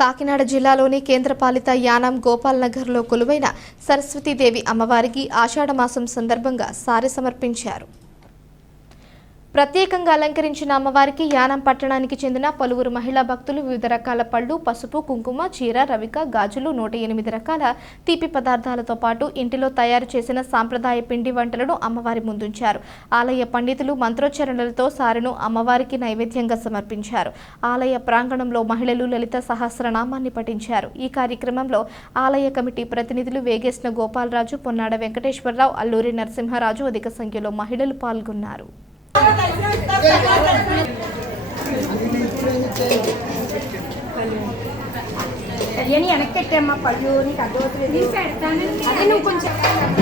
కాకినాడ జిల్లాలోని కేంద్రపాలిత యానాం గోపాల్ నగర్లో కొలువైన సరస్వతీదేవి అమ్మవారికి ఆషాఢమాసం సందర్భంగా సారె సమర్పించారు. ప్రత్యేకంగా అలంకరించిన అమ్మవారికి యానం పట్టణానికి చెందిన పలువురు మహిళా భక్తులు వివిధ రకాల పళ్ళు పసుపు కుంకుమ చీర రవిక గాజులు నూట ఎనిమిది రకాల తీపి పదార్థాలతో పాటు ఇంటిలో తయారు చేసిన సాంప్రదాయ పిండి వంటలను అమ్మవారి ముందుంచారు. ఆలయ పండితులు మంత్రోచ్చరణలతో సారెను అమ్మవారికి నైవేద్యంగా సమర్పించారు. ఆలయ ప్రాంగణంలో మహిళలు లలిత సహస్రనామాన్ని పఠించారు. ఈ కార్యక్రమంలో ఆలయ కమిటీ ప్రతినిధులు వేగేసిన గోపాలరాజు పొన్నాడ వెంకటేశ్వరరావు అల్లూరి నరసింహరాజు అధిక సంఖ్యలో మహిళలు పాల్గొన్నారు. ¿Qué este tema para yo ni cada dos tres días? Dice, están en un concierto.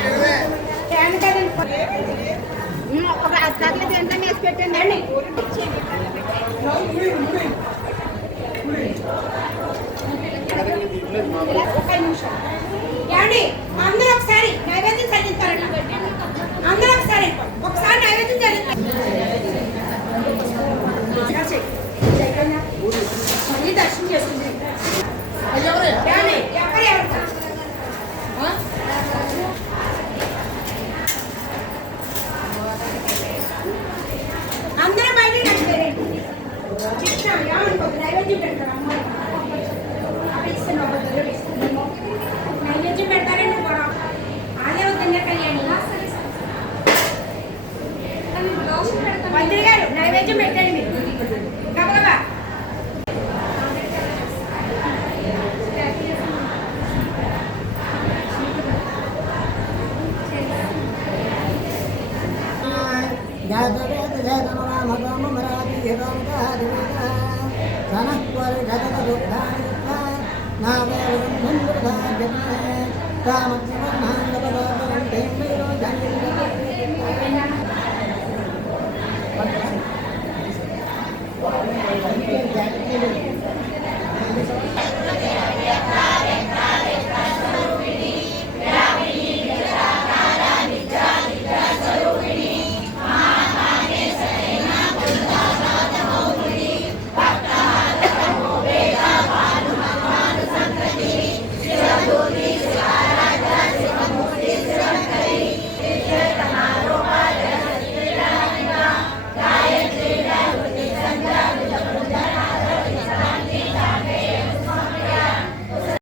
పెట్టండి. ఒక్క నిమిషం. ఏమండి అందరూ ఒకసారి నైవేద్యం చదివిస్తారండి అందరూ ఒకసారి ఒకసారి నైవేద్యం మళ్ళీ దర్శనం చేసుకుంటే మంత్రి గారు నైవేద్యం పెట్టండి మీరు. గబగబా. రామ